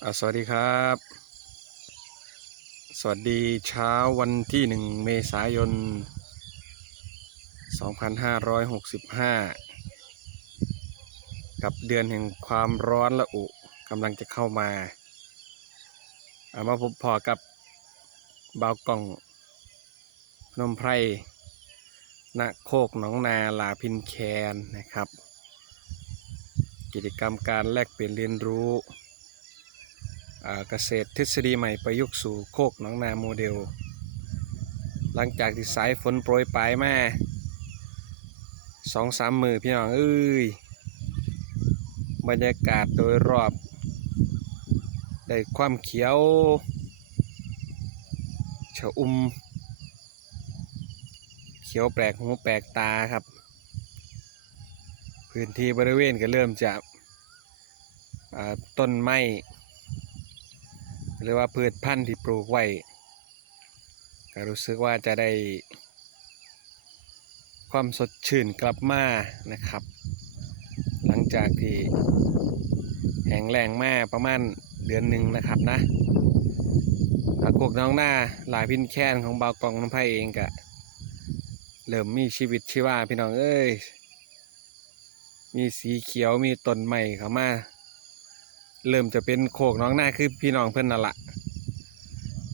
สวัสดีครับ สวัสดีเช้าวันที่หนึ่งเมษายน 2565 กับเดือนแห่งความร้อนละอุกำลังจะเข้ามาเอามาพบพอกับบาวกล่องนมไพรณโคกหนองนาลาพินแคนนะครับ กิจกรรมการแลกเปลี่ยนเรียนรู้ เกษตรทฤษฎีใหม่ประยุกต์สู่โคกหนองนาโมเดล หลังจากที่สายฝนโปรยปลายมาสองสามมือพี่น้องเอ้ยบรรยากาศโดยรอบ ได้ความเขียวชะอุ่ม เขียวแปลกหูแปลกตาครับ พื้นที่บริเวณก็เริ่มจากอ่าต้นไม้ หรือว่าพืชพันธุ์ที่ปลูกไว้ก็รู้สึกว่าจะได้ ความสดชื่นกลับมานะครับ หลังจากที่แห้งแล้งมาประมาณเดือนหนึ่งนะครับนะอากกน้องหน้าหลายพินแค้นของเบากองน้ำไผ่เองก็เริ่มมีชีวิตชีวาพี่น้องเอ้ย มีสีเขียวมีต้นใหม่เข้ามา เริ่มจะเป็นโคกน้องหน้าคือพี่น้องเพื่อนนั่นละ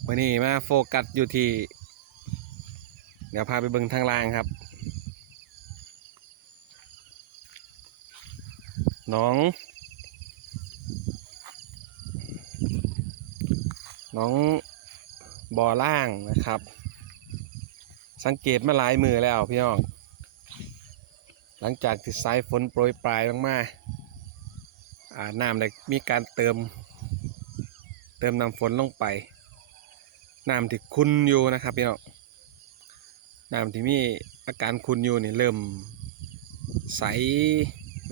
วันนี้มาโฟกัสอยู่ที่ เดี๋ยวพาไปเบิ่งทางล่างครับ น้อง น้องบ่อล่างนะครับ สังเกตมาหลายมือแล้วพี่น้อง หลังจากที่สายฝนโปรยปลายลงมาอ่า น้ำได้มีการเติม เติมน้ำฝนลงไปน้ำที่คุณอยู่นะครับพี่น้องน้ำที่มีอาการคุณอยู่นี่เริ่มใส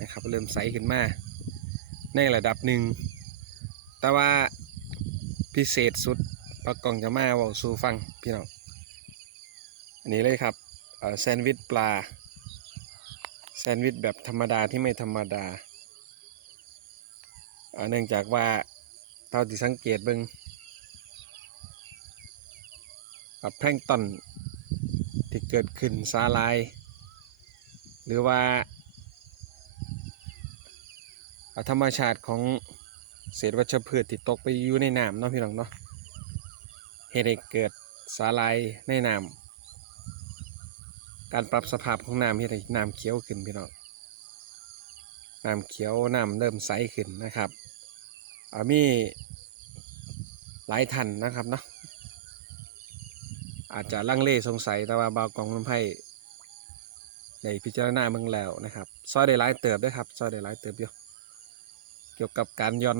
นะครับ เริ่มใสขึ้นมาในระดับหนึ่ง แต่ว่าพิเศษสุดปากกองจะมาบอกสู่ฟังพี่น้องอันนี้เลยครับแซนด์วิชปลาแซนด์วิชแบบธรรมดาที่ไม่ธรรมดา เนื่องจากว่าเท่าที่สังเกตเบิงอ่าแพลงตอนที่เกิดขึ้นสาลาย หรือว่า ธรรมชาติของเศษวัชพืชที่ตกไปอยู่ในน้ำเนาะพี่น้องเนาะเหตุให้เกิดสาลายในน้ำการปรับสภาพของน้ำเหตุให้น้ำเขียวขึ้นพี่น้องน้ำเขียวน้ำเริ่มใสขึ้นนะครับ มีหลายท่านนะครับเนาะอาจจะลังเลสงสัยแต่ว่าบาวกองลำไพ่ในพิจารณาเมืองแล้วนะครับซอยได้หลายเติบด้วยครับซอยได้หลายเติบอยู่เกี่ยวกับการย้อน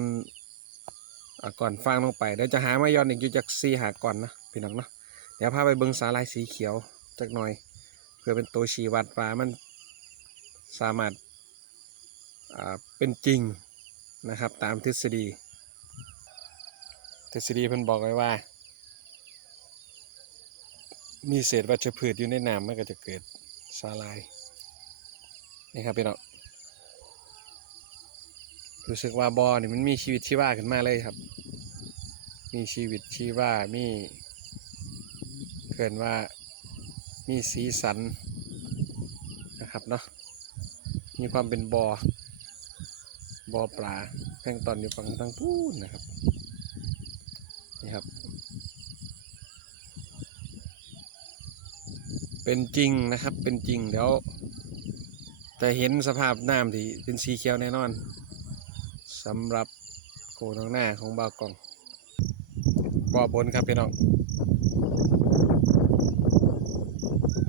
อก่อนฟางลงไปเดี๋ยวจะหามาย้อนอีกอยู่จากซีหาก่อนนะพี่น้องเนาะเดี๋ยวพาไปเบิ้งสาลายสีเขียวจักหน่อย เพื่อเป็นตัวชี้วัดว่ามันสามารถเป็นจริง นะครับ ตามทฤษฎี ทฤษฎีเพิ่นบอกไว้ว่า มีเศษวัชพืชอยู่ในน้ำมันก็จะเกิดสาลายนี่ครับพี่น้องรู้สึกว่าบอนี่มันมีชีวิตชีวาขึ้นมาเลยครับ มีชีวิตชีวามีเกินว่ามีสีสันนะครับเนาะมีความเป็นบอ บ่อปลาแพลงตอนอยู่ฝั่งทางพูนนะครับ นี่ครับ เป็นจริงนะครับ เป็นจริงเดี๋ยวจะเห็นสภาพน้ำที่เป็นสีเขียวแน่นอนสำหรับโคน้องหน้าของบาวกล่องบ่อบนครับพี่น้อง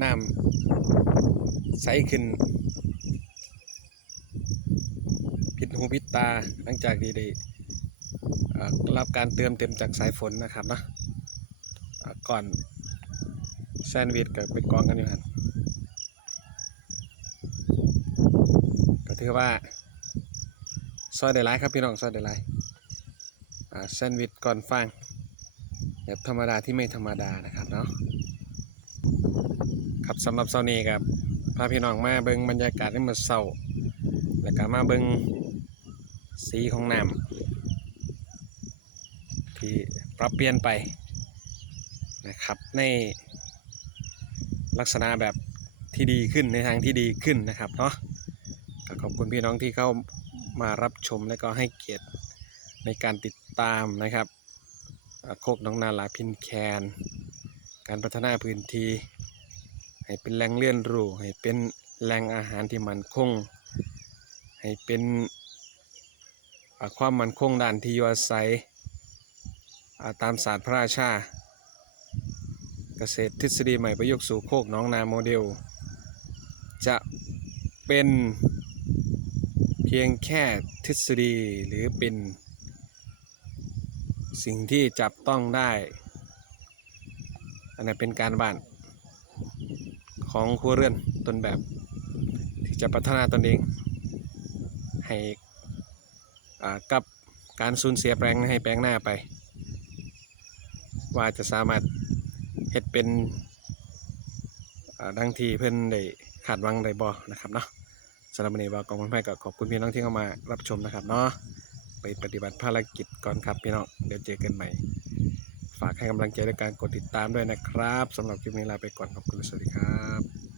น้ำใสขึ้น หูผิตาหลังจากที่ได้รับการเติมเต็มจากสายฝนนะครับนะก่อนแซนด์วิชกับไปกองกันอยู่หันก็ถือว่าซอยได้หลายครับพี่น้องซอยได้หลายแซนด์วิชก่อนฟางแบบธรรมดาที่ไม่ธรรมดานะครับเนาะครับสำหรับเซานี้ครับพาพี่น้องมาเบิงบรรยากาศในมื้อเช้าแล้วก็มาเบิง สีของน้ำที่ปรับเปลี่ยนไปนะครับในลักษณะแบบที่ดีขึ้นในทางที่ดีขึ้นนะครับเนาะขอบคุณพี่น้องที่เข้ามารับชมและก็ให้เกียรติในการติดตามนะครับโคกน้องนาลาพินแคน การพัฒนาพื้นที่ ให้เป็นแหล่งเรียนรู้ให้เป็นแหล่งอาหารที่มั่นคง ให้เป็น ความมั่นคงด้านที่อยู่อาศัยตามศาสตร์พระราชา เกษตรทฤษฎีใหม่ประยุกต์สู่โคกน้องนาโมเดล จะเป็นเพียงแค่ทฤษฎีหรือเป็นสิ่งที่จับต้องได้ อันนั้นเป็นการบ้านของครัวเรือนต้นแบบ ที่จะพัฒนาตนเอง ให้ กับการสูญเสียแปลงให้แปลงหน้าไป ว่าจะสามารถเฮ็ดเป็นดังที่เพิ่อนได้คาดวังได้บ่นะครับเนาะสำหรับวันนี้บ่ากองพันไพ่ก็ขอบคุณพี่น้องที่เข้ามารับชมนะครับเนาะไปปฏิบัติภารกิจก่อนครับพี่น้องเดี๋ยวเจอกันใหม่ ฝากให้กำลังใจด้วยการกดติดตามด้วยนะครับสำหรับคลิปนี้ลาไปก่อนขอบคุณสวัสดีครับ